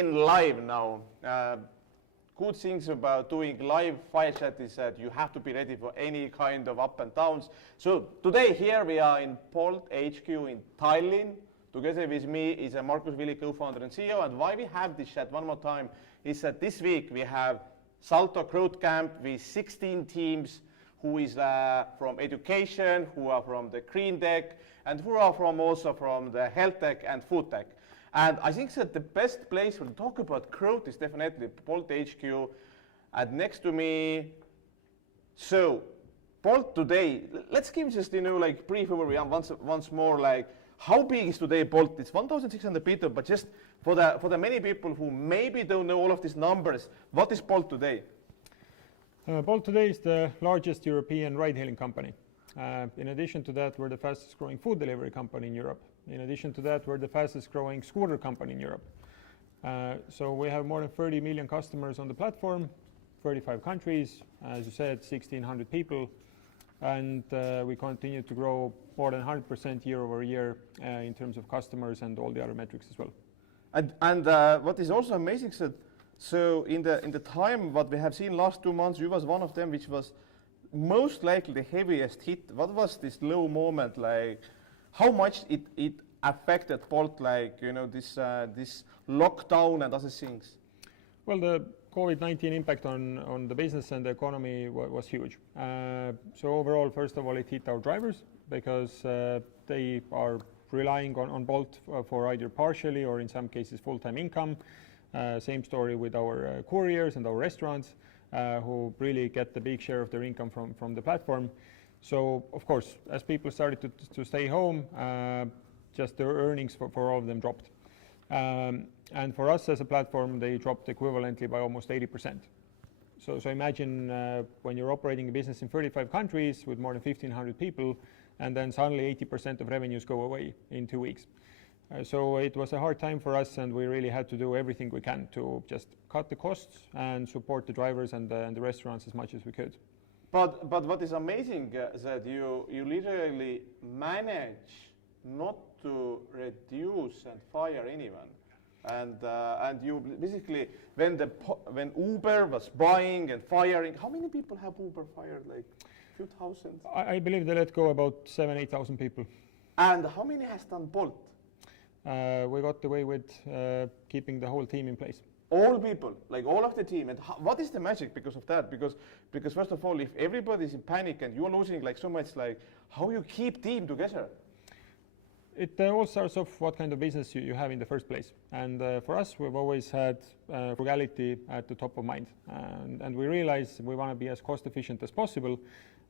in live now. Good things about doing live Firechat is that you have to be ready for any kind of up and downs. So today here we are in Bolt HQ in Tallinn. Together with me is Markus, Villig, co-founder and CEO. And why we have this chat one more time is that this week we have Salto Growth Camp with 16 teams who is from education, who are from the green tech, and who are also from the health tech and food tech. And I think that the best place to talk about growth is definitely Bolt HQ. And next to me, so Bolt today, let's give just, like brief overview once more, like how big is today Bolt? It's 1,600 people, but just for the many people who maybe don't know all of these numbers, what is Bolt today? Bolt today is the largest European ride-hailing company. In addition to that, we're the fastest growing food delivery company in Europe. In addition to that, we're the fastest growing scooter company in Europe. So we have more than 30 million customers on the platform, 35 countries, as you said, 1,600 people, and we continue to grow more than 100% year over year in terms of customers and all the other metrics as well. And what is also amazing, so in the time what we have seen last 2 months, you was one of them which was most likely the heaviest hit. What was this low moment like? How much it affected Bolt, like this lockdown and other things? Well, the COVID-19 impact on the business and the economy was huge. So overall, first of all, it hit our drivers because they are relying on Bolt for either partially or in some cases full-time income. Same story with our couriers and our restaurants who really get the big share of their income from the platform. So, of course, as people started to stay home, just their earnings for all of them dropped. And for us as a platform, they dropped equivalently by almost 80%. So imagine when you're operating a business in 35 countries with more than 1,500 people, and then suddenly 80% of revenues go away in 2 weeks. So it was a hard time for us, and we really had to do everything we can to just cut the costs and support the drivers and the restaurants as much as we could. But what is amazing is that you literally manage not to reduce and fire anyone, and you basically when Uber was buying and firing, how many people have Uber fired? Like a few thousand? I believe they let go about 7,000-8,000 people. And how many has done Bolt? We got away with keeping the whole team in place. All people, like all of the team. And what is the magic because of that? Because first of all, if everybody's in panic and you're losing like so much, like how you keep team together? It all starts off what kind of business you have in the first place. And for us, we've always had frugality at the top of mind. And we realized we want to be as cost efficient as possible.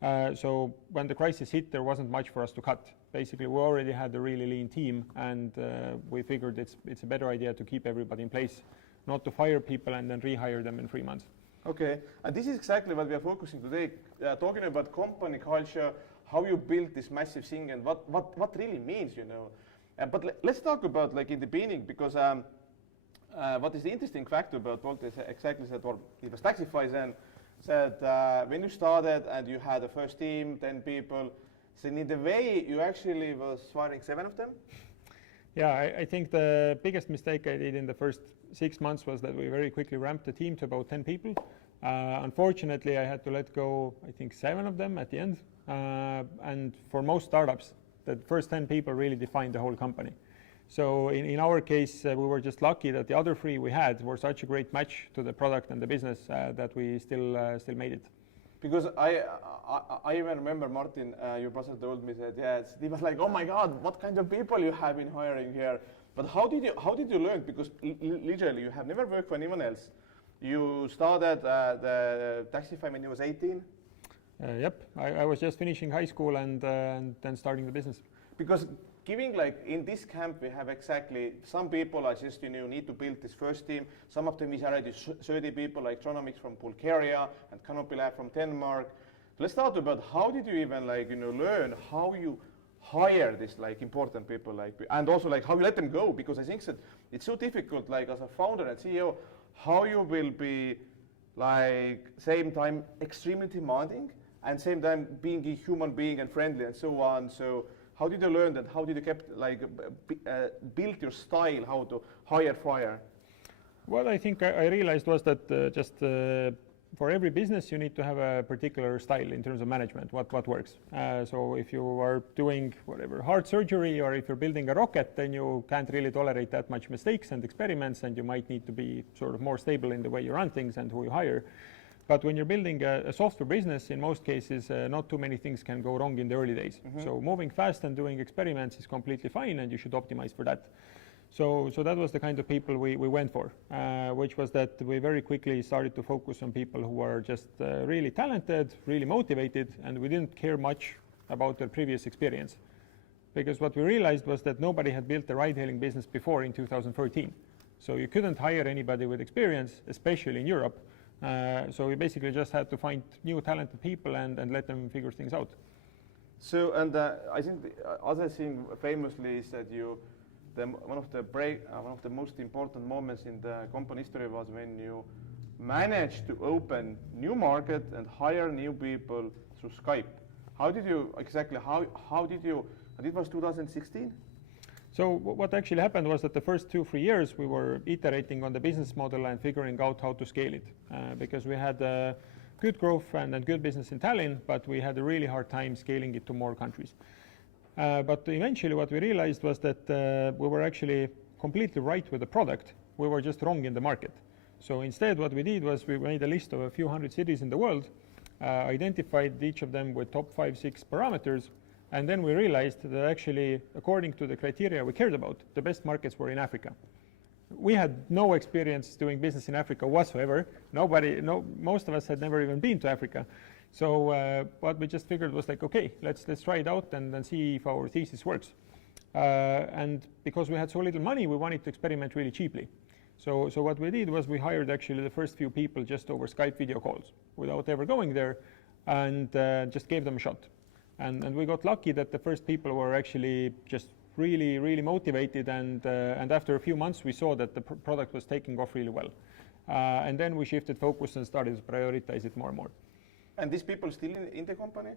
So when the crisis hit, there wasn't much for us to cut. Basically, we already had a really lean team, and we figured it's a better idea to keep everybody in place, not to fire people and then rehire them in 3 months. Okay, and this is exactly what we are focusing today, talking about company culture, how you build this massive thing, and what really means, But let's talk about like in the beginning, because what is the interesting fact about Bolt is exactly that, or it was Taxify then, said when you started and you had the first team, 10 people, so in the way you actually was firing 7 of them? Yeah, I think the biggest mistake I did in the first 6 months was that we very quickly ramped the team to about 10 people. Unfortunately, I had to let go, I think, 7 of them at the end. And for most startups, the first 10 people really defined the whole company. So in our case, we were just lucky that the other 3 we had were such a great match to the product and the business that we still made it. Because I even remember Martin, your boss told me that he was like, oh my God, what kind of people you have been hiring here? But how did you learn? Because literally you have never worked for anyone else. You started the Taxify when you was 18. Yep, I was just finishing high school and then starting the business. Because giving like in this camp we have exactly some people are just need to build this first team. Some of them is already 30 people like Tronomics from Bulgaria and Canopy Lab from Denmark. So let's start about how did you even learn how you hire this like important people and also like how you let them go, because I think that it's so difficult like as a founder and CEO how you will be like same time extremely demanding and same time being a human being and friendly and so on. So how did you learn that? How did you build your style, how to hire, fire? What I think I realized was that for every business you need to have a particular style in terms of management, what works. So if you are doing whatever heart surgery or if you're building a rocket, then you can't really tolerate that much mistakes and experiments, and you might need to be sort of more stable in the way you run things and who you hire. But when you're building a software business, in most cases, not too many things can go wrong in the early days. So moving fast and doing experiments is completely fine, and you should optimize for that. So that was the kind of people we went for, which was that we very quickly started to focus on people who were just really talented, really motivated, and we didn't care much about their previous experience. Because what we realized was that nobody had built a ride-hailing business before in 2013. So you couldn't hire anybody with experience, especially in Europe. So we basically just had to find new talented people and let them figure things out. So, and I think the other thing famously is that one of the most important moments in the company history was when you managed to open new market and hire new people through Skype. How did you exactly? How did you? And it was 2016. So what actually happened was that the first 2-3 years we were iterating on the business model and figuring out how to scale it, because we had good growth and good business in Tallinn, but we had a really hard time scaling it to more countries. But eventually what we realized was that we were actually completely right with the product. We were just wrong in the market. So instead what we did was we made a list of a few hundred cities in the world, identified each of them with top 5-6 parameters, and then we realized that actually, according to the criteria we cared about, the best markets were in Africa. We had no experience doing business in Africa whatsoever. Most of us had never even been to Africa. So what we just figured was like, okay, let's try it out and then see if our thesis works. And because we had so little money, we wanted to experiment really cheaply. So what we did was we hired actually the first few people just over Skype video calls without ever going there, and just gave them a shot. And we got lucky that the first people were actually just really, really motivated, and after a few months we saw that the product was taking off really well. And then we shifted focus and started to prioritize it more and more. And these people still in the company?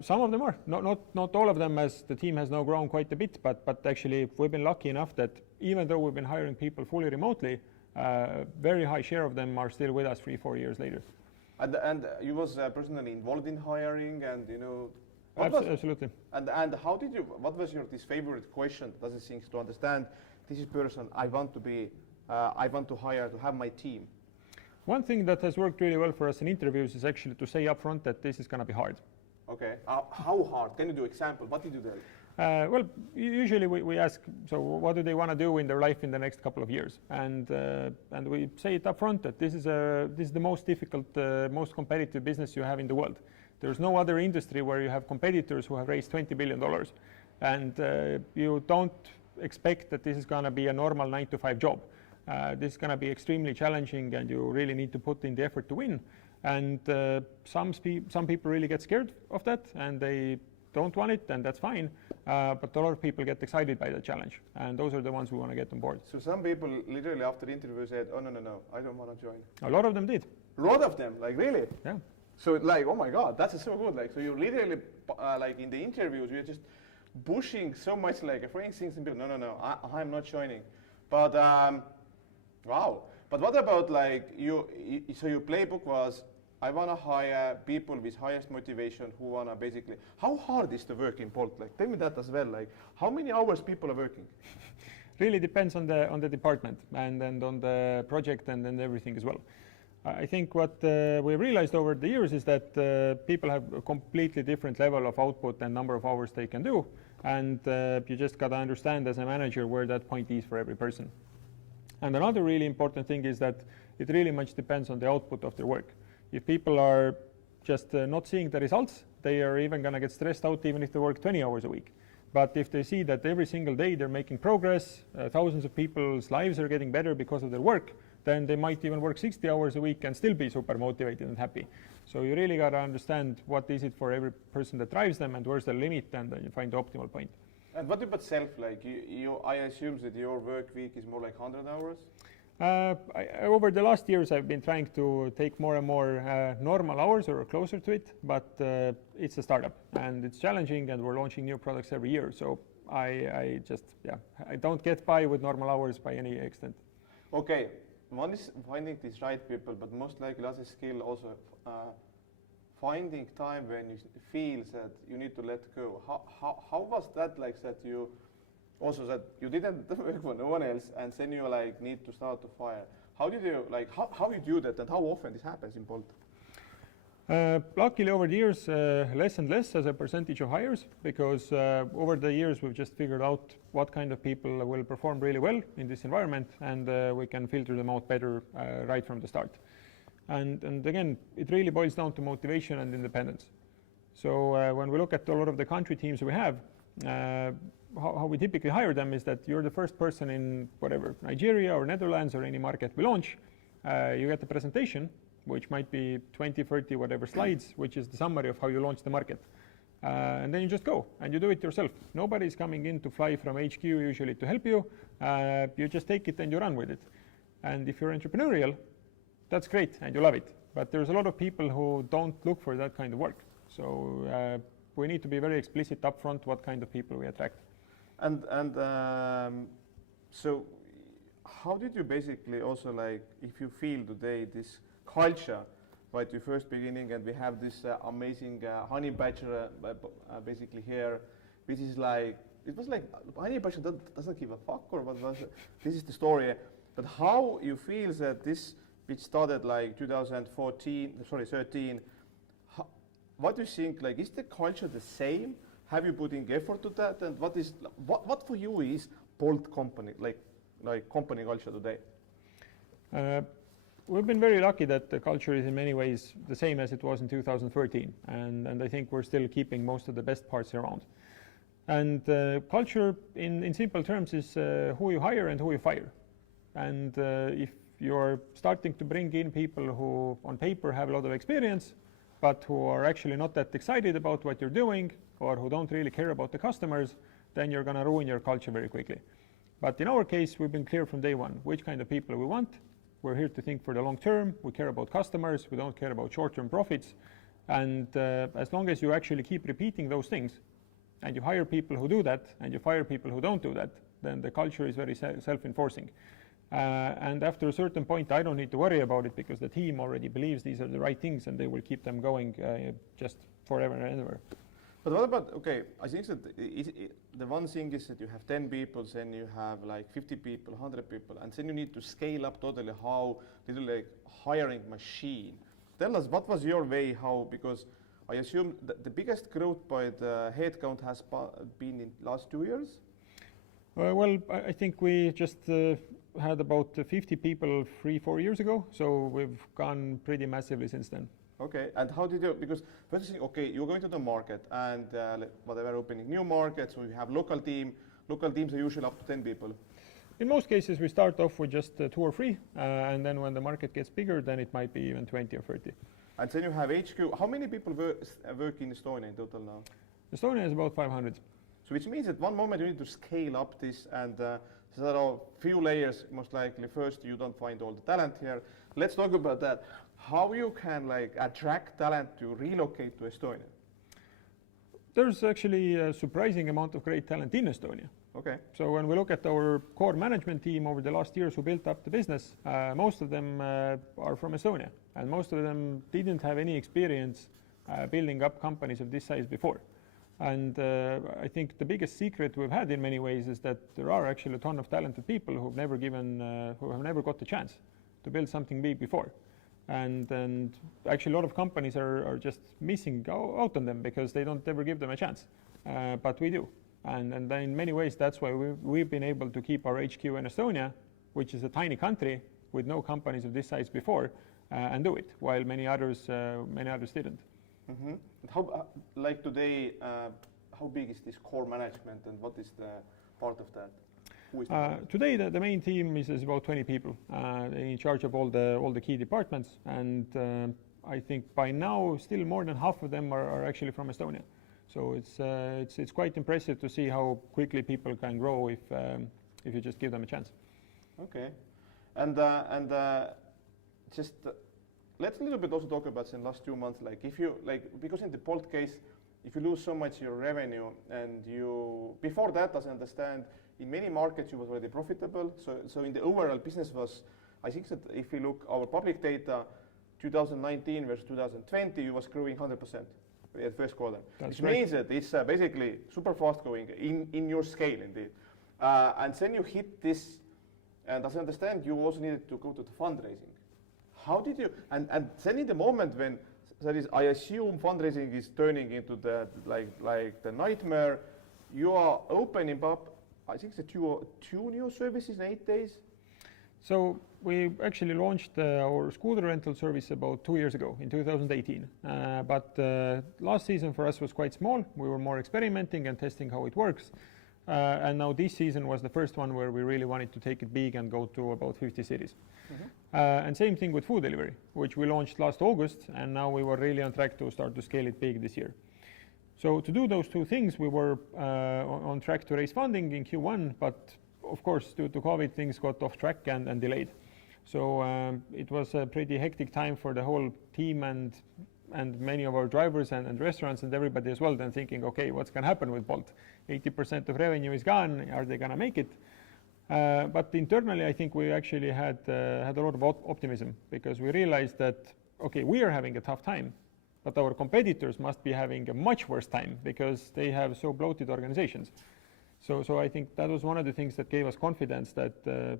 Some of them are, not all of them, as the team has now grown quite a bit, but actually we've been lucky enough that even though we've been hiring people fully remotely, a very high share of them are still with us 3-4 years later. And you was personally involved in hiring, and absolutely. And how did you? What was this favorite question? Does it seem to understand? This is person I want to hire to have my team. One thing that has worked really well for us in interviews is actually to say up front that this is going to be hard. Okay. How hard? Can you do example? What did you do? Well, usually we ask, so what do they want to do in their life in the next couple of years? And we say it up front that this is the most difficult, most competitive business you have in the world. There's no other industry where you have competitors who have raised $20 billion. And you don't expect that this is going to be a normal 9-to-5 job. This is going to be extremely challenging, and you really need to put in the effort to win. And some people really get scared of that, and they don't want it, and that's fine. But a lot of people get excited by the challenge, and those are the ones we want to get on board. So some people literally after the interview said, oh, no, I don't want to join. A lot of them did. A lot of them, like really? Yeah. So like, oh my God, that's so good. Like, so you literally, like in the interviews, you're just pushing so much, like throwing things in people. No, I'm not joining. But wow. But what about like so your playbook was, I want to hire people with highest motivation who want to basically, how hard is the work in Bolt? Like, tell me that as well. Like, how many hours people are working? Really depends on the department and on the project and everything as well. I think what we realized over the years is that people have a completely different level of output and number of hours they can do, and you just got to understand as a manager where that point is for every person. And another really important thing is that it really much depends on the output of their work. If people are just not seeing the results, they are even going to get stressed out even if they work 20 hours a week. But if they see that every single day they're making progress, thousands of people's lives are getting better because of their work, then they might even work 60 hours a week and still be super motivated and happy. So you really got to understand what is it for every person that drives them and where's the limit, and then you find the optimal point. And what about self? Like I assume that your work week is more like 100 hours? Over the last years, I've been trying to take more and more normal hours or closer to it, but it's a startup and it's challenging, and we're launching new products every year. So I don't get by with normal hours by any extent. Okay, one is finding these right people, but most likely other skill also finding time when you feel that you need to let go. How was that like that you also that you didn't work for no one else and then you like need to start to fire? How did you like how you do that and how often this happens in Bolt? Luckily over the years, less and less as a percentage of hires, because over the years we've just figured out what kind of people will perform really well in this environment, and we can filter them out better right from the start. And again, it really boils down to motivation and independence. So when we look at a lot of the country teams we have, how we typically hire them is that you're the first person in whatever, Nigeria or Netherlands or any market we launch. You get the presentation, which might be 20, 30, whatever slides, which is the summary of how you launch the market. And then you just go and you do it yourself. Nobody's coming in to fly from HQ usually to help you. You just take it and you run with it. And if you're entrepreneurial, that's great and you love it. But there's a lot of people who don't look for that kind of work. So we need to be very explicit upfront what kind of people we attract. And so how did you basically also like, if you feel today this culture, right, the first beginning, and we have this amazing honey badger basically here, which is like, it was like, honey badger doesn't give a fuck, or what was it? This is the story. But how you feel that this, which started like 13, what do you think, like, is the culture the same? Have you put in effort to that? And what for you is Bolt company, like company culture today? We've been very lucky that the culture is in many ways the same as it was in 2013. And I think we're still keeping most of the best parts around. And culture, in simple terms, is who you hire and who you fire. And if you're starting to bring in people who on paper have a lot of experience, but who are actually not that excited about what you're doing, or who don't really care about the customers, then you're going to ruin your culture very quickly. But in our case, we've been clear from day one which kind of people we want. We're here to think for the long term. We care about customers. We don't care about short-term profits. And as long as you actually keep repeating those things, and you hire people who do that, and you fire people who don't do that, then the culture is very self-enforcing. And after a certain point, I don't need to worry about it, because the team already believes these are the right things, and they will keep them going just forever and ever. But what about, okay, I think that the one thing is that you have 10 people, then you have like 50 people, 100 people, and then you need to scale up totally how, literally like hiring machine. Tell us, what was your way, how, because I assume that the biggest growth by the headcount has been in last 2 years? Well, I think we just had about 50 people 3-4 years ago, so we've gone pretty massively since then. Okay, and how did you, because first thing, okay, you're going to the market and whatever, opening new markets, so you have local teams are usually up to 10 people. In most cases, we start off with just 2 or 3, and then when the market gets bigger, then it might be even 20 or 30. And then you have HQ. How many people work in Estonia in total now? Estonia is about 500. So which means at one moment you need to scale up this, and there are few layers, most likely. First, you don't find all the talent here. Let's talk about that. How you can like attract talent to relocate to Estonia? There's actually a surprising amount of great talent in Estonia. Okay. So when we look at our core management team over the last years who built up the business, most of them are from Estonia, and most of them didn't have any experience building up companies of this size before. And I think the biggest secret we've had in many ways is that there are actually a ton of talented people who have never got the chance to build something big before. And actually a lot of companies are just missing out on them because they don't ever give them a chance, but we do. And in many ways that's why we've been able to keep our HQ in Estonia, which is a tiny country with no companies of this size before, and do it, while many others didn't. Mm-hmm. How, like today, how big is this core management, and what is the part of that? Today, the main team is about 20 people in charge of all the key departments, and I think by now still more than half of them are actually from Estonia. So it's quite impressive to see how quickly people can grow if you just give them a chance. Okay, and just let's a little bit also talk about in the last 2 months. Like if you because in the Bolt case, if you lose so much your revenue, and you before that, as I understand, in many markets you was already profitable. So in the overall business was, I think that if you look our public data, 2019 versus 2020, you was growing 100% at first quarter. That's which means that it's basically super fast going in your scale indeed. And then you hit this, and as I understand, you also needed to go to the fundraising. How did you, and then in the moment when, that is, I assume fundraising is turning into the, like the nightmare, you are opening up, I think the two new services in 8 days? So we actually launched our scooter rental service about 2 years ago in 2018. But last season for us was quite small. We were more experimenting and testing how it works. And now this season was the first one where we really wanted to take it big and go to about 50 cities. And same thing with food delivery, which we launched last August, and now we were really on track to start to scale it big this year. So to do those two things, we were on track to raise funding in Q1, but of course, due to COVID, things got off track and delayed. So it was a pretty hectic time for the whole team and many of our drivers and restaurants and everybody as well, then thinking, okay, what's going to happen with Bolt? 80% of revenue is gone. Are they going to make it? But internally, I think we actually had a lot of optimism, because we realized that, okay, we are having a tough time, but our competitors must be having a much worse time because they have so bloated organizations. So I think that was one of the things that gave us confidence that,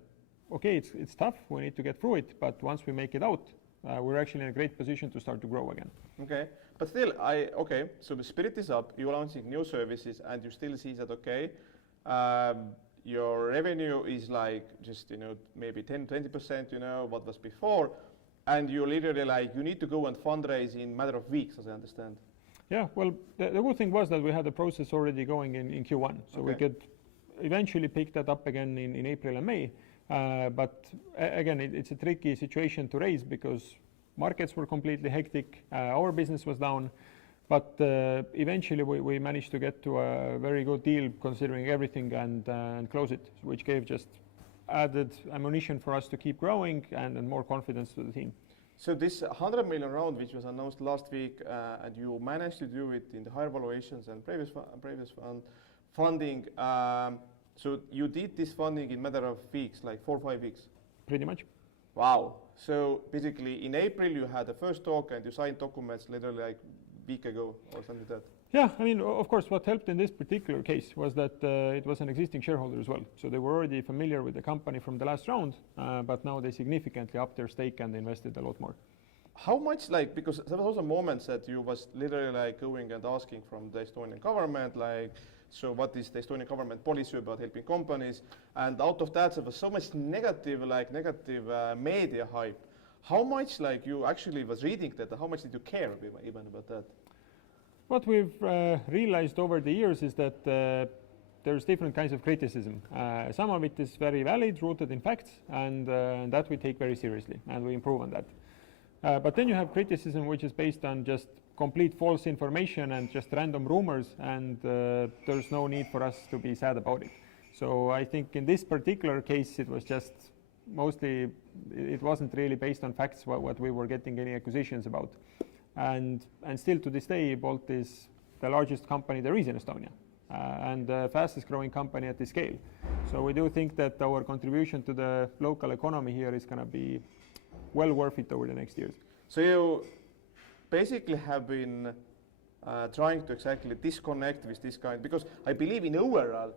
okay, it's tough, we need to get through it, but once we make it out, we're actually in a great position to start to grow again. Okay, but still, okay, so the spirit is up, you're launching new services, and you still see that, okay, your revenue is like just, maybe 10-20%, what was before, and you literally like, you need to go and fundraise in a matter of weeks, as I understand. Yeah, well, the good thing was that we had the process already going in Q1, so we could eventually pick that up again in April and May. But again, it's a tricky situation to raise because markets were completely hectic, our business was down, but eventually we managed to get to a very good deal considering everything and close it, which gave just added ammunition for us to keep growing and more confidence to the team. So this 100 million round, which was announced last week, and you managed to do it in the higher valuations and previous funding. So you did this funding in a matter of weeks, like 4 or 5 weeks? Pretty much. Wow. So basically in April you had the first talk and you signed documents literally like a week ago or something like that? Yeah, I mean, of course, what helped in this particular case was that it was an existing shareholder as well. So they were already familiar with the company from the last round, but now they significantly upped their stake and invested a lot more. How much, like, because there was also moments that you was literally like going and asking from the Estonian government, like, so what is the Estonian government policy about helping companies? And out of that, there was so much negative media hype. How much, like, you actually was reading that? How much did you care even about that? What we've realized over the years is that there's different kinds of criticism. Some of it is very valid, rooted in facts, and that we take very seriously, and we improve on that. But then you have criticism which is based on just complete false information and just random rumors, and there's no need for us to be sad about it. So I think in this particular case, it was just mostly, it wasn't really based on facts what we were getting any accusations about. And still to this day, Bolt is the largest company there is in Estonia and the fastest growing company at this scale. So we do think that our contribution to the local economy here is going to be well worth it over the next years. So you basically have been trying to exactly disconnect with this kind, because I believe in overall,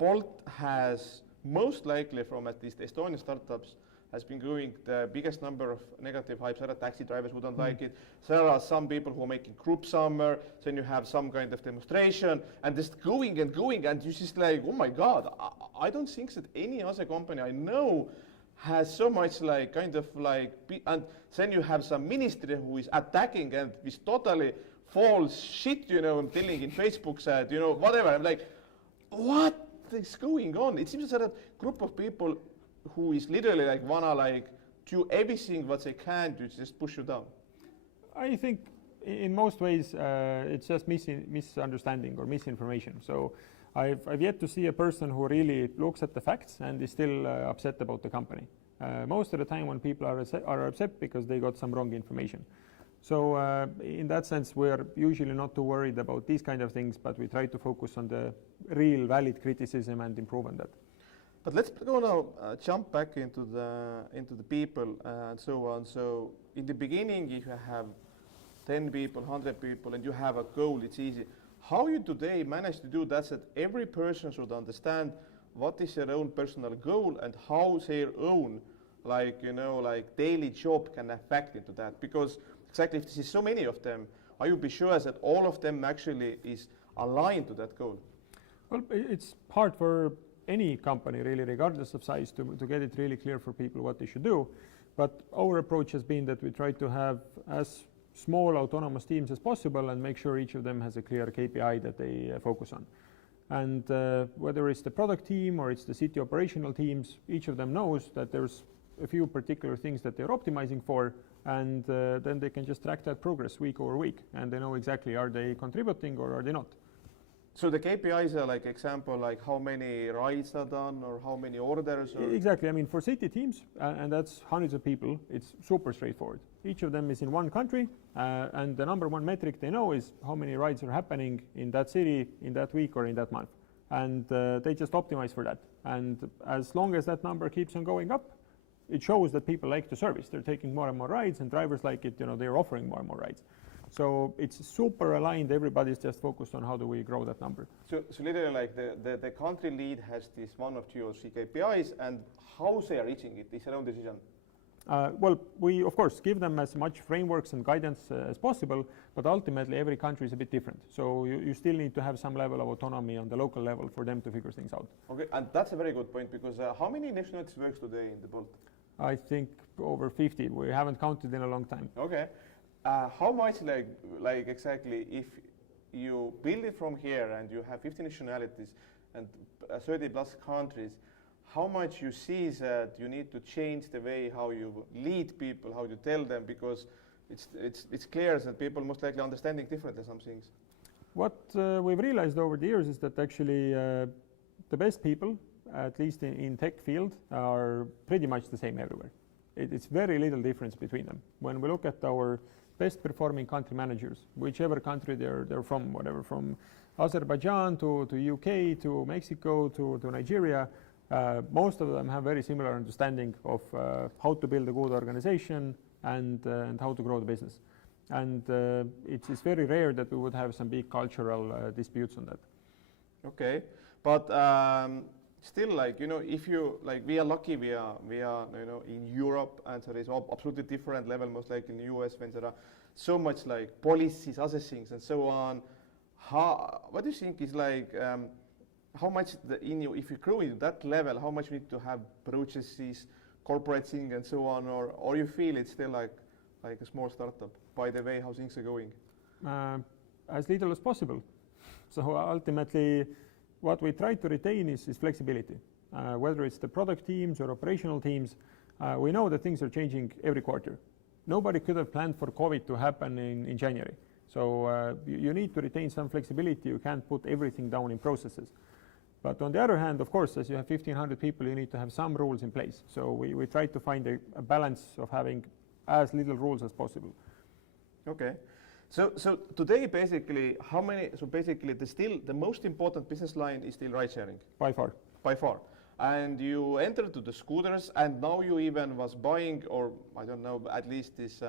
Bolt has most likely from at least Estonian startups has been growing the biggest number of negative hypes. There are taxi drivers who don't like it. There are some people who are making group summer. Then you have some kind of demonstration and just going, and you just like, oh my God, I don't think that any other company I know has so much like kind of like, and then you have some ministry who is attacking and with totally false shit, I'm telling in Facebook that, whatever. I'm like, what is going on? It seems that a group of people who is literally like wanna like do everything what they can to just push you down. I think in most ways it's just misunderstanding or misinformation. So I've yet to see a person who really looks at the facts and is still upset about the company. Most of the time when people are upset because they got some wrong information. So in that sense, we are usually not too worried about these kind of things, but we try to focus on the real valid criticism and improve on that. But let's go now, jump back into the people and so on. So in the beginning, if you have 10 people, 100 people, and you have a goal, it's easy. How you today manage to do that every person should understand what is their own personal goal and how their own, like daily job can affect into that? Because exactly, if there is so many of them, are you be sure that all of them actually is aligned to that goal? Well, it's hard for any company, really, regardless of size, to get it really clear for people what they should do. But our approach has been that we try to have as small autonomous teams as possible and make sure each of them has a clear KPI that they focus on. And whether it's the product team or it's the city operational teams, each of them knows that there's a few particular things that they're optimizing for, and then they can just track that progress week over week, and they know exactly are they contributing or are they not. So the KPIs are like example, like how many rides are done or how many orders? Or Exactly. I mean, for city teams, and that's hundreds of people, it's super straightforward. Each of them is in one country, and the number one metric they know is how many rides are happening in that city, in that week, or in that month. And they just optimize for that. And as long as that number keeps on going up, it shows that people like the service. They're taking more and more rides, and drivers like it. They're offering more and more rides. So it's super aligned. Everybody's just focused on how do we grow that number. So literally, like the country lead has this one of two or three KPIs, and how they are reaching it is their own decision. Well, we of course give them as much frameworks and guidance as possible, but ultimately every country is a bit different. So you still need to have some level of autonomy on the local level for them to figure things out. Okay, and that's a very good point, because how many nationalities works today in the Bolt? I think over 50. We haven't counted in a long time. Okay. How much like exactly if you build it from here and you have 50 nationalities and 30 plus countries, how much you see that you need to change the way how you lead people, how you tell them, because it's clear that people most likely understanding differently some things. What we've realized over the years is that actually the best people, at least in tech field, are pretty much the same everywhere. It's very little difference between them. When we look at our best performing country managers, whichever country they're from, whatever, from Azerbaijan to UK to Mexico to Nigeria, most of them have very similar understanding of how to build a good organization and how to grow the business. And it's very rare that we would have some big cultural disputes on that. Okay, but still, if you we are lucky, we are in Europe, and there is absolutely different level, most likely in the US, when there are so much policies, other things, and so on. What do you think is how much if you grow in that level, how much we need to have processes, corporate thing, and so on, or you feel it's still like a small startup by the way how things are going? As little as possible. So ultimately, what we try to retain is flexibility. Whether it's the product teams or operational teams, we know that things are changing every quarter. Nobody could have planned for COVID to happen in January. So you need to retain some flexibility. You can't put everything down in processes. But on the other hand, of course, as you have 1,500 people, you need to have some rules in place. So we try to find a balance of having as little rules as possible. Okay. So today, basically, the most important business line is still ride sharing? By far. By far. And you entered to the scooters, and now you even was buying, or I don't know, at least this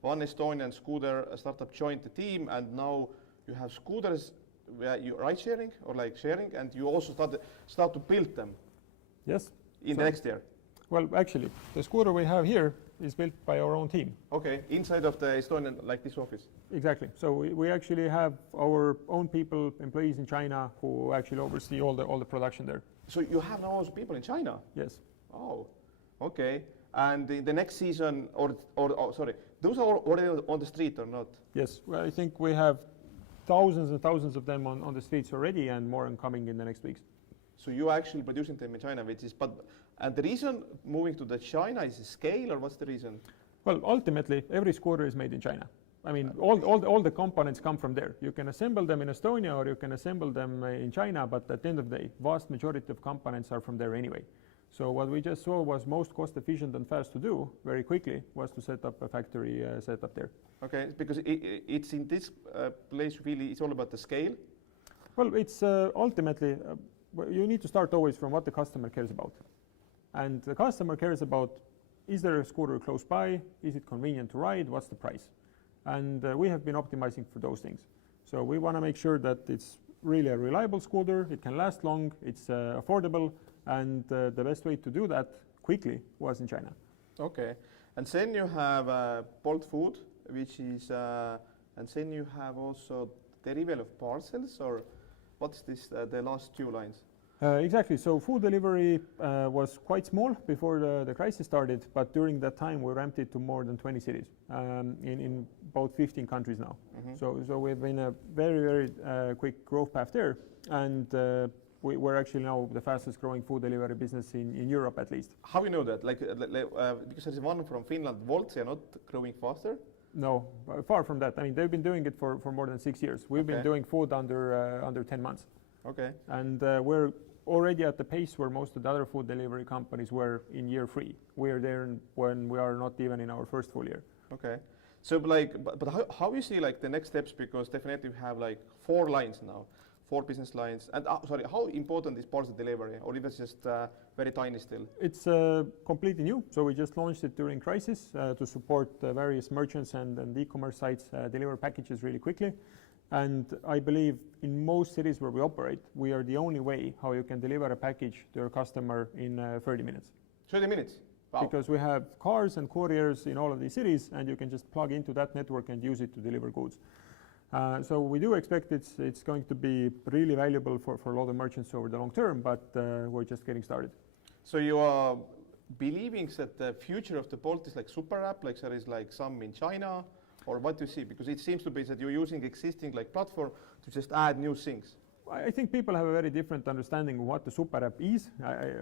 one Estonian scooter startup joined the team, and now you have scooters where you ride sharing or sharing, and you also start to build them. Yes. In the next year. Well, actually, the scooter we have here is built by our own team. Okay, inside of the Estonian, this office. Exactly. So we actually have our own people, employees in China, who actually oversee all the production there. So you have now also people in China? Yes. Oh, okay. And in the next season, sorry, those are already on the street or not? Yes. Well, I think we have thousands and thousands of them on the streets already, and more coming in the next weeks. So you're actually producing them in China, and the reason moving to the China is the scale, or what's the reason? Well, ultimately, every scooter is made in China. I mean, all the components come from there. You can assemble them in Estonia or you can assemble them in China, but at the end of the day, vast majority of components are from there anyway. So what we just saw was most cost efficient and fast to do very quickly was to set up a factory setup there. Okay, because it's in this place really, it's all about the scale. Well, it's ultimately, you need to start always from what the customer cares about. And the customer cares about, is there a scooter close by? Is it convenient to ride? What's the price? And we have been optimizing for those things. So we want to make sure that it's really a reliable scooter, it can last long, it's affordable, and the best way to do that quickly was in China. Okay, and then you have Bolt Food, which is, and then you have also delivery of parcels, or what's this, the last two lines? Exactly, so food delivery was quite small before the crisis started, but during that time we ramped it to more than 20 cities in about 15 countries now. So we've been a very quick growth path there, and we're actually now the fastest growing food delivery business in Europe at least. How you know that? Because there's one from Finland, Wolt, they are not growing faster? No, far from that. I mean, they've been doing it for more than 6 years. We've been doing food under 10 months. Okay. And we're already at the pace where most of the other food delivery companies were in year 3. We are there when we are not even in our first full year. Okay. So but how you see like the next steps, because definitely we have like 4 lines now, 4 business lines. And sorry, how important is parcel delivery, or even just very tiny still? It's completely new. So we just launched it during crisis to support various merchants and e-commerce sites deliver packages really quickly. And I believe in most cities where we operate, we are the only way how you can deliver a package to your customer in 30 minutes. 30 minutes? Wow. Because we have cars and couriers in all of these cities, and you can just plug into that network and use it to deliver goods. So we do expect it's going to be really valuable for a lot of merchants over the long term, but we're just getting started. So you are believing that the future of the Bolt is like super app, like there is like some in China? Or what do you see? Because it seems to be that you're using existing like platform to just add new things. I think people have a very different understanding of what the super app is.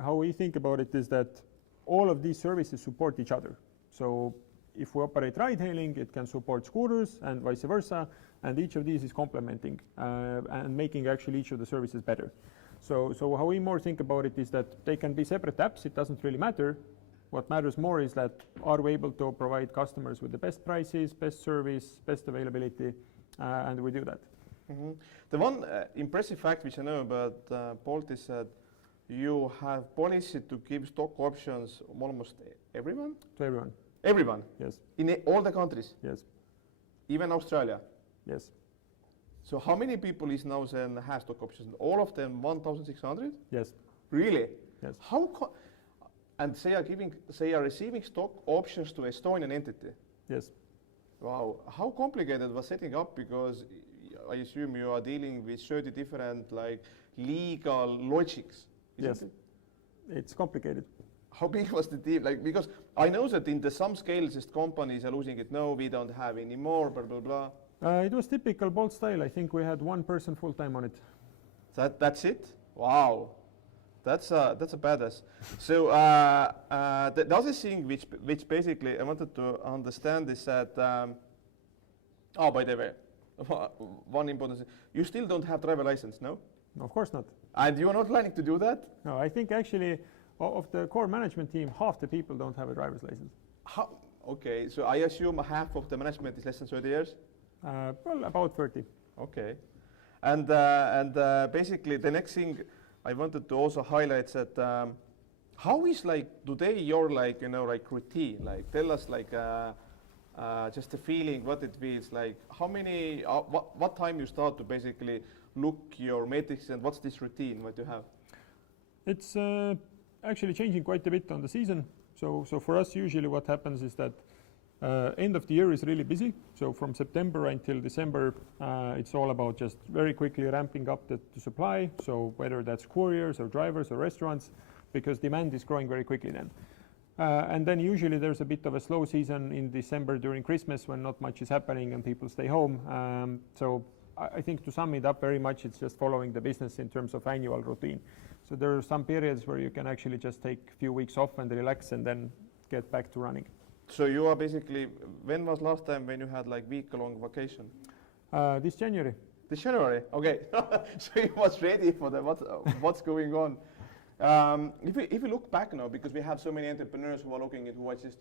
How we think about it is that all of these services support each other. So if we operate ride hailing, it can support scooters and vice versa, and each of these is complementing and making actually each of the services better. So how we more think about it is that they can be separate apps, it doesn't really matter. What matters more is that are we able to provide customers with the best prices, best service, best availability, and we do that. The one impressive fact which I know about Bolt is that you have policy to give stock options almost everyone? To everyone. Everyone? Yes. In all the countries? Yes. Even Australia? Yes. So how many people is now then have stock options? All of them 1,600? Yes. Really? Yes. And they are receiving stock options to Estonian entity? Yes. Wow. How complicated was setting up? Because I assume you are dealing with 30 different like legal logics. Yes. It's complicated. How big was the team? Like, because I know that in some scales, just companies are losing it. No, we don't have any more, blah, blah, blah. It was typical Bolt style. I think we had 1 person full-time on it. That's it? Wow. That's a badass. So the other thing which basically I wanted to understand is that, by the way, one important thing, you still don't have driver license, no? No, of course not. And you are not planning to do that? No, I think actually of the core management team, half the people don't have a driver's license. How? Okay, so I assume half of the management is less than 30 years? Well, about 30. Okay. And basically the next thing I wanted to also highlight that how is like today your like routine? Like tell us like just a feeling what it feels like. How many what time you start to basically look your metrics, and what's this routine what you have? It's actually changing quite a bit on the season. So for us usually what happens is that end of the year is really busy. So from September until December, it's all about just very quickly ramping up the supply. So whether that's couriers or drivers or restaurants, because demand is growing very quickly then. And then usually there's a bit of a slow season in December during Christmas when not much is happening and people stay home. So I think to sum it up very much, it's just following the business in terms of annual routine. So there are some periods where you can actually just take a few weeks off and relax and then get back to running. So you are basically, when was last time when you had like week-long vacation? This January. This January, okay. So you was ready for what's going on. If we look back now, because we have so many entrepreneurs who are looking at who are just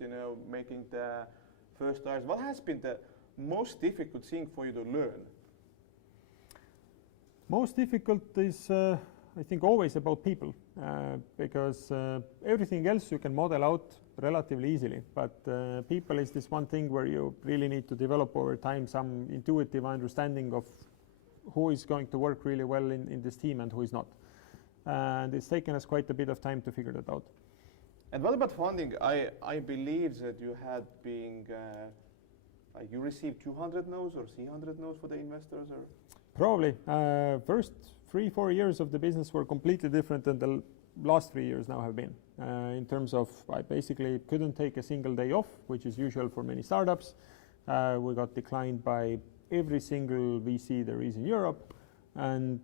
making the first starts, what has been the most difficult thing for you to learn? Most difficult is, I think, always about people, because everything else you can model out relatively easily, but people is this one thing where you really need to develop over time some intuitive understanding of who is going to work really well in this team and who is not. And it's taken us quite a bit of time to figure that out. And what about funding? I believe that you had been, you received 200 no's or 300 no's for the investors, or? Probably. First 3-4 years of the business were completely different than the last 3 years now have been. In terms of, I basically couldn't take a single day off, which is usual for many startups. We got declined by every single VC there is in Europe, and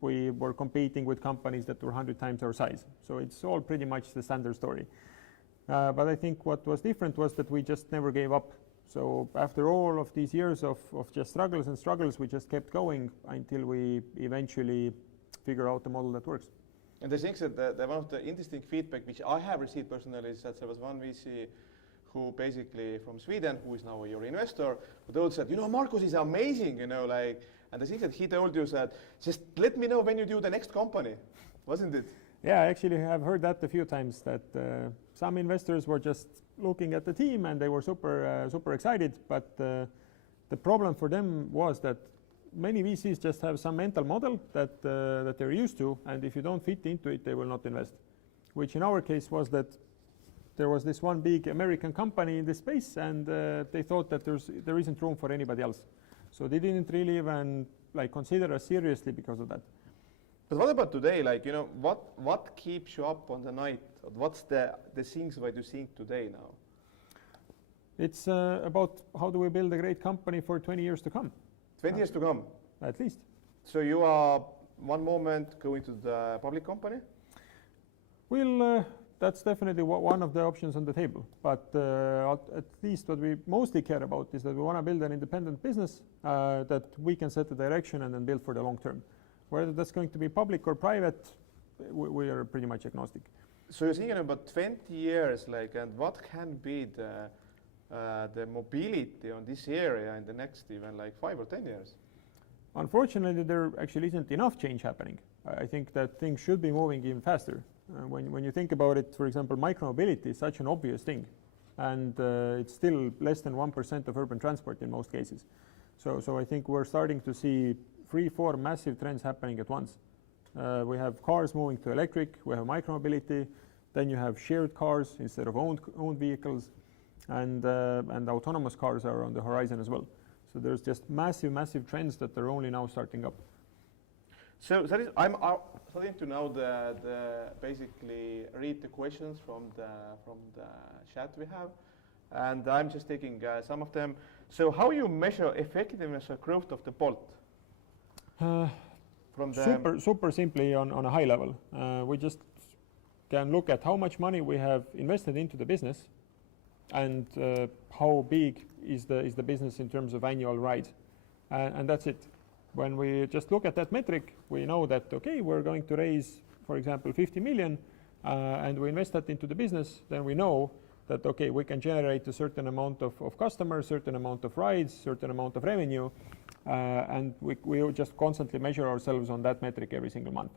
we were competing with companies that were 100 times our size. So it's all pretty much the standard story. But I think what was different was that we just never gave up. So after all of these years of just struggles and struggles, we just kept going until we eventually figure out a model that works. And I think that one of the interesting feedback which I have received personally is that there was one VC who basically from Sweden, who is now your investor, who told that, Markus is amazing, and I think that he told you that, just let me know when you do the next company, wasn't it? Yeah, I actually have heard that a few times, that some investors were just looking at the team and they were super excited, but the problem for them was that many VCs just have some mental model that they're used to, and if you don't fit into it, they will not invest. Which in our case was that there was this one big American company in this space, and they thought that there isn't room for anybody else. So they didn't really even consider us seriously because of that. But what about today? What keeps you up on the night? What's the things that you think today now? It's about how do we build a great company for 20 years to come. 20 years to come? At least. So you are one moment going to the public company? Well, that's definitely one of the options on the table. But at least what we mostly care about is that we want to build an independent business that we can set the direction and then build for the long term. Whether that's going to be public or private, we are pretty much agnostic. So you're thinking about 20 years, and what can be the mobility on this area in the next even 5 or 10 years? Unfortunately, there actually isn't enough change happening. I think that things should be moving even faster. When you think about it, for example, micromobility is such an obvious thing, and it's still less than 1% of urban transport in most cases. So I think we're starting to see 3-4 massive trends happening at once. We have cars moving to electric, we have micromobility, then you have shared cars instead of owned vehicles, and autonomous cars are on the horizon as well. So there's just massive trends that are only now starting up. So I'm starting to now basically read the questions from the chat we have, and I'm just taking some of them. So how you measure effectiveness or growth of the Bolt? Super simply on a high level. We just can look at how much money we have invested into the business, and how big is the business in terms of annual rides, and that's it. When we just look at that metric, we know that, okay, we're going to raise, for example, 50 million, and we invest that into the business, then we know that, okay, we can generate a certain amount of customers, certain amount of rides, certain amount of revenue, and we just constantly measure ourselves on that metric every single month.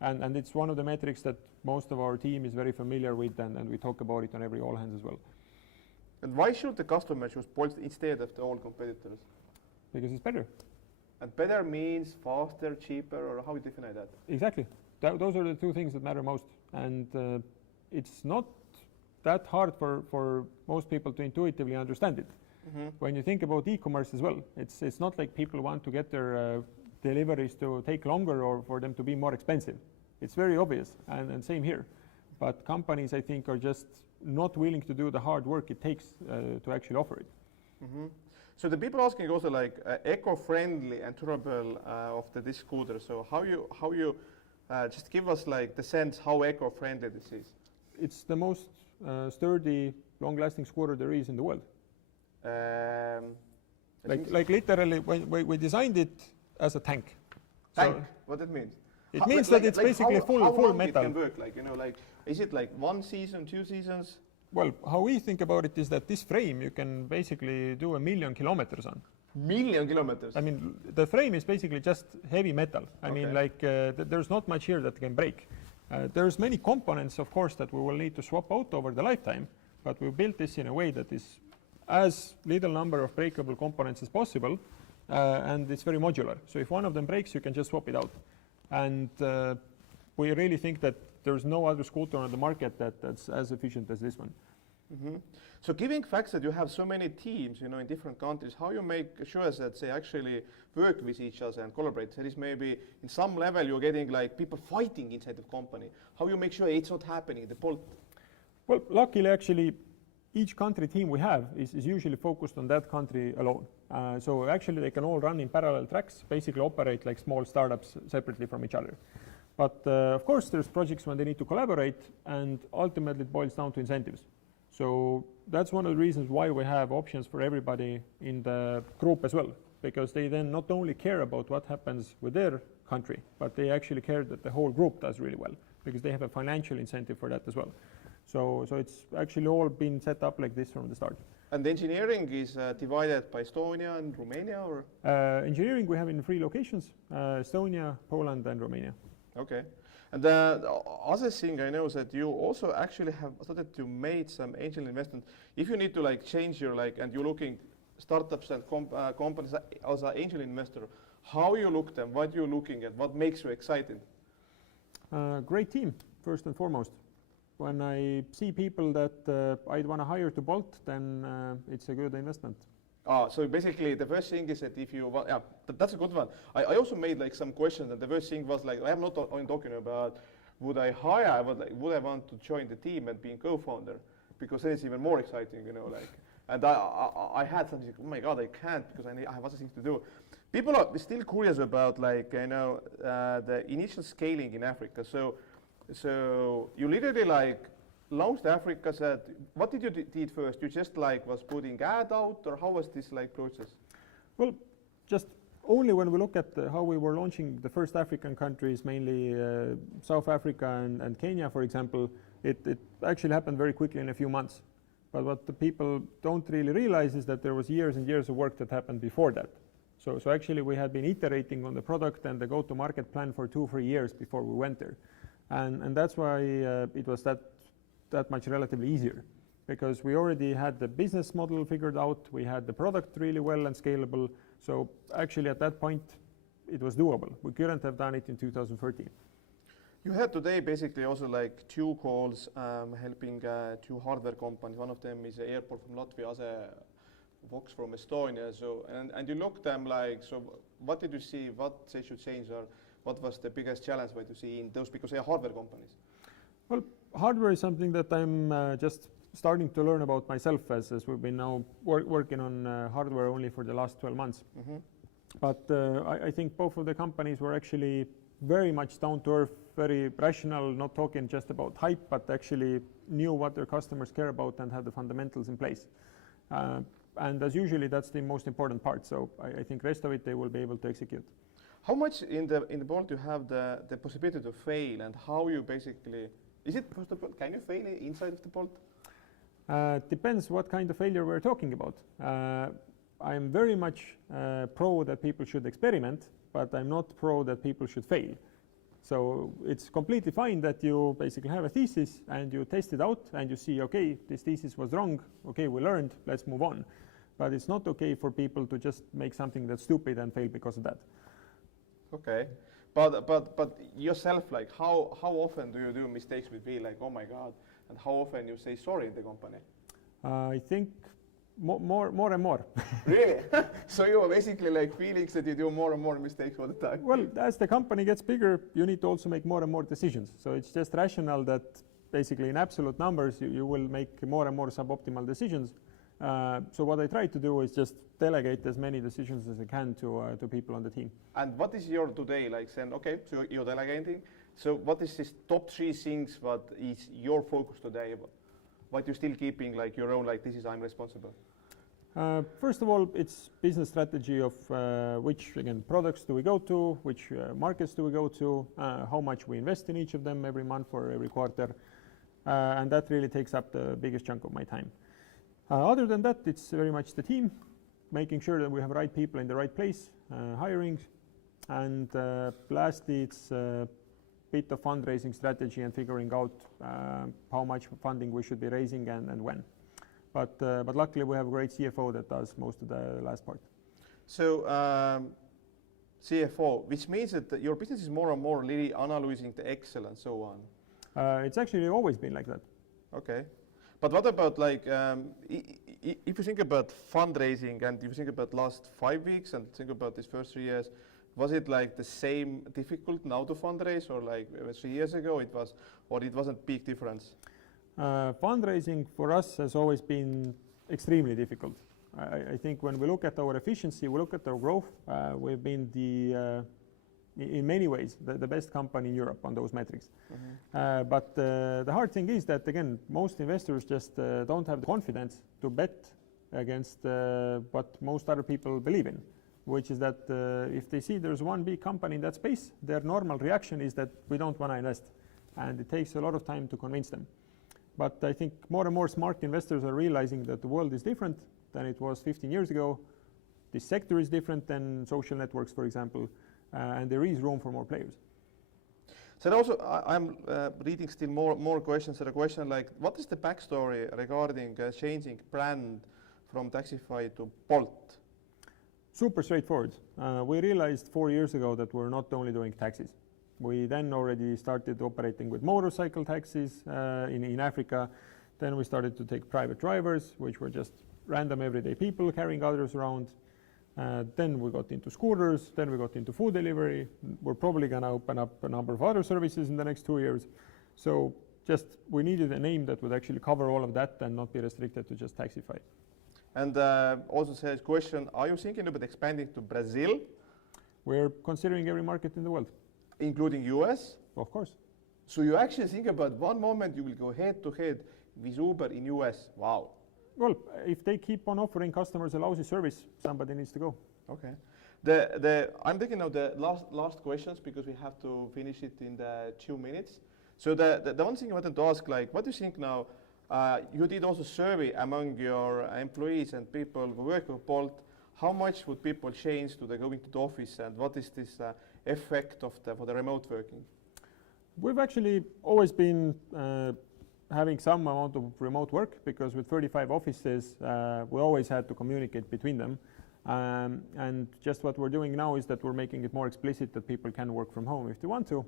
And it's one of the metrics that most of our team is very familiar with, and we talk about it on every all hands as well. And why should the customer choose Bolt instead of the old competitors? Because it's better. And better means faster, cheaper, or how you define that? Exactly. Those are the two things that matter most. And it's not that hard for most people to intuitively understand it. Mm-hmm. When you think about e-commerce as well, it's not like people want to get their deliveries to take longer or for them to be more expensive. It's very obvious, and same here. But companies, I think, are just not willing to do the hard work it takes to actually offer it. Mm-hmm. So the people asking also eco-friendly and durable of this scooter. So how you just give us the sense how eco-friendly this is. It's the most sturdy, long-lasting scooter there is in the world. Literally, when we designed it as a tank. Tank? So what it means? It means that it's basically full long metal. It can work, like, you know, like, is it like 1 season, 2 seasons? Well, how we think about it is that this frame you can basically do 1 million kilometers on. 1 million kilometers? I mean, the frame is basically just heavy metal. I mean, like, there's not much here that can break. There's many components, of course, that we will need to swap out over the lifetime, but we built this in a way that is as little number of breakable components as possible, and it's very modular. So if one of them breaks, you can just swap it out. And we really think that there's no other scooter on the market that's as efficient as this one. Mm-hmm. So giving facts that you have so many teams, you know, in different countries, how you make sure that they actually work with each other and collaborate? There is maybe in some level you're getting like people fighting inside the company. How you make sure it's not happening, the Bolt? Well, luckily, actually, each country team we have is usually focused on that country alone. So actually they can all run in parallel tracks, basically operate like small startups separately from each other. But of course there's projects when they need to collaborate, and ultimately it boils down to incentives. So that's one of the reasons why we have options for everybody in the group as well, because they then not only care about what happens with their country, but they actually care that the whole group does really well, because they have a financial incentive for that as well. So it's actually all been set up like this from the start. And the engineering is divided by Estonia and Romania, or? Engineering we have in 3 locations, Estonia, Poland, and Romania. Okay. And the other thing I know is that you also actually have started to make some angel investment. If you need to like change your and you're looking startups and companies as an angel investor, how you look them, what you're looking at, what makes you excited? Great team, first and foremost. When I see people that I'd want to hire to Bolt, then it's a good investment. So basically the first thing is that if you want, that's a good one. I also made like some questions, and the first thing was like, I'm not only talking about would I hire, would I want to join the team and be a co-founder, because then it's even more exciting, you know, like. And I had something, oh my God, I can't because I have other things to do. People are still curious about like, you know, the initial scaling in Africa. So you literally like launched Africa, said, what did you did first? You just like was putting ad out, or how was this like process? Well, just only when we look at how we were launching the first African countries, mainly South Africa and Kenya, for example, it actually happened very quickly in a few months. But what the people don't really realize is that there was years and years of work that happened before that. So actually we had been iterating on the product and the go-to-market plan for 2-3 years before we went there. And that's why it was that much relatively easier, because we already had the business model figured out, we had the product really well and scalable. So actually at that point, it was doable. We couldn't have done it in 2013. You had today basically also like 2 calls helping 2 hardware companies. One of them is an airport from Latvia, other Vox from Estonia. So and you looked them like, so what did you see? What they should change, or what was the biggest challenge what you see in those, because they are hardware companies? Well, hardware is something that I'm just starting to learn about myself as we've been now working on hardware only for the last 12 months. Mm-hmm. But I think both of the companies were actually very much down to earth, very rational, not talking just about hype, but actually knew what their customers care about and had the fundamentals in place. And as usually, that's the most important part. So I think rest of it they will be able to execute. How much in the Bolt you have the possibility to fail, and how you basically, is it possible, can you fail inside of the Bolt? Depends what kind of failure we're talking about. I'm very much pro that people should experiment, but I'm not pro that people should fail. So it's completely fine that you basically have a thesis and you test it out and you see, okay, this thesis was wrong, okay, we learned, let's move on. But it's not okay for people to just make something that's stupid and fail because of that. Okay, but yourself, like how often do you do mistakes with me, like, oh my God, and how often you say sorry in the company? I think more and more. Really? So you are basically like feeling that you do more and more mistakes all the time? Well, as the company gets bigger, you need to also make more and more decisions. So it's just rational that basically in absolute numbers, you will make more and more suboptimal decisions. So what I try to do is just delegate as many decisions as I can to people on the team. And what is your today like saying, okay, so you're delegating. So what is this top 3 things, what is your focus today? What you're still keeping like your own, like this is I'm responsible? First of all, it's business strategy of which, again, products do we go to, which markets do we go to, how much we invest in each of them every month or every quarter, and that really takes up the biggest chunk of my time. Other than that, it's very much the team, making sure that we have right people in the right place, hiring, and lastly, it's a bit of fundraising strategy and figuring out how much funding we should be raising and when. But luckily we have a great CFO that does most of the last part. So CFO, which means that your business is more and more really analyzing the Excel and so on. It's actually always been like that. Okay. But what about like, if you think about fundraising and if you think about last 5 weeks and think about these first 3 years, was it like the same difficult now to fundraise or like 3 years ago it was, or it wasn't big difference? Fundraising for us has always been extremely difficult. I think when we look at our efficiency, we look at our growth, we've been in many ways the best company in Europe on those metrics. Mm-hmm. But the hard thing is that, again, most investors just don't have the confidence to bet against what most other people believe in, which is that if they see there's one big company in that space, their normal reaction is that we don't want to invest. And it takes a lot of time to convince them. But I think more and more smart investors are realizing that the world is different than it was 15 years ago. This sector is different than social networks, for example, and there is room for more players. So also, I'm reading still more questions. So the question like, what is the backstory regarding changing brand from Taxify to Bolt? Super straightforward. We realized 4 years ago that we're not only doing taxis. We then already started operating with motorcycle taxis in Africa. Then we started to take private drivers, which were just random everyday people carrying others around. Then we got into scooters. Then we got into food delivery. We're probably going to open up a number of other services in the next 2 years. So just we needed a name that would actually cover all of that and not be restricted to just Taxify. And also says question, are you thinking about expanding to Brazil? We're considering every market in the world. Including US? Of course. So you actually think about one moment you will go head to head with Uber in US. Wow. Well, if they keep on offering customers a lousy service, somebody needs to go. Okay. I'm thinking of the last questions because we have to finish it in the 2 minutes. So the one thing I wanted to ask, like, what do you think now? You did also survey among your employees and people who work with Bolt. How much would people change to the going to the office, and what is this effect of for the remote working? We've actually always been having some amount of remote work because with 35 offices, we always had to communicate between them. And just what we're doing now is that we're making it more explicit that people can work from home if they want to.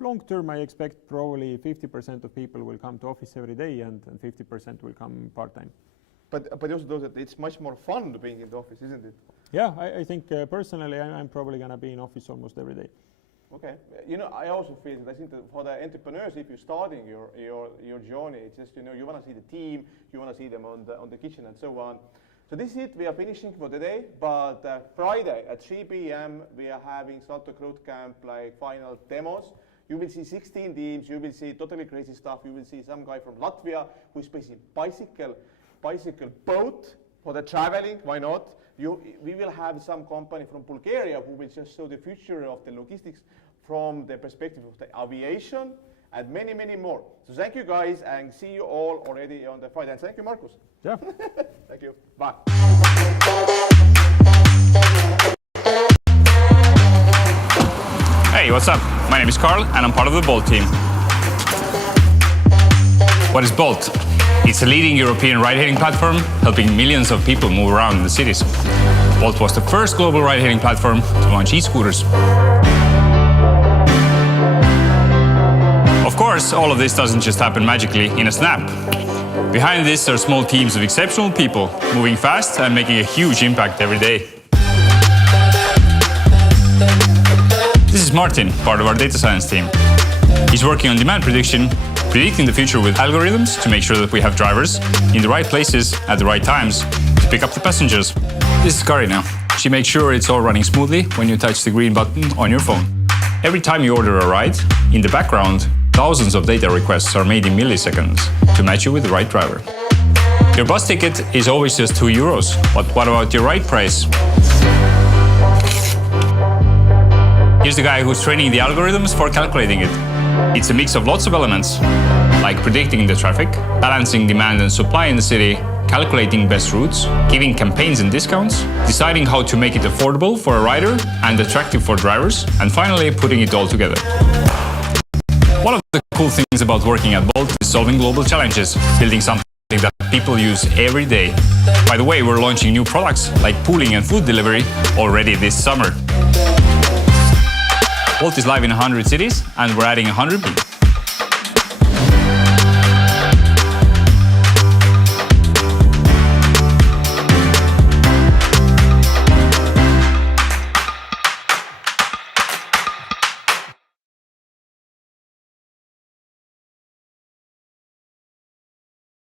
Long term, I expect probably 50% of people will come to office every day and 50% will come part-time. But also know that it's much more fun being in the office, isn't it? Yeah, I think personally I'm probably going to be in office almost every day. Okay. You know, I also feel that I think that for the entrepreneurs, if you're starting your journey, it's just, you know, you want to see the team, you want to see them on the kitchen and so on. So this is it. We are finishing for today. But Friday at 3 p.m. we are having Salto Growth Camp like final demos. You will see 16 teams. You will see totally crazy stuff. You will see some guy from Latvia who's basically bicycle boat for the traveling. Why not? We will have some company from Bulgaria who will just show the future of the logistics from the perspective of the aviation and many, many more. So thank you guys and see you all already on the Friday. And thank you, Markus. Yeah. Thank you. Bye. Hey, what's up? My name is Carl and I'm part of the Bolt team. What is Bolt? It's a leading European ride-hailing platform helping millions of people move around in the cities. Bolt was the first global ride-hailing platform to launch e-scooters. Of course, all of this doesn't just happen magically in a snap. Behind this are small teams of exceptional people moving fast and making a huge impact every day. This is Martin, part of our data science team. He's working on demand prediction, predicting the future with algorithms to make sure that we have drivers in the right places at the right times to pick up the passengers. This is Kari now. She makes sure it's all running smoothly when you touch the green button on your phone. Every time you order a ride, in the background, thousands of data requests are made in milliseconds to match you with the right driver. Your bus ticket is always just €2, but what about your ride price? Here's the guy who's training the algorithms for calculating it. It's a mix of lots of elements, like predicting the traffic, balancing demand and supply in the city, calculating best routes, giving campaigns and discounts, deciding how to make it affordable for a rider and attractive for drivers, and finally putting it all together. One of the cool things about working at Bolt is solving global challenges, building something that people use every day. By the way, we're launching new products like pooling and food delivery already this summer. Bolt is live in 100 cities and we're adding 100 people.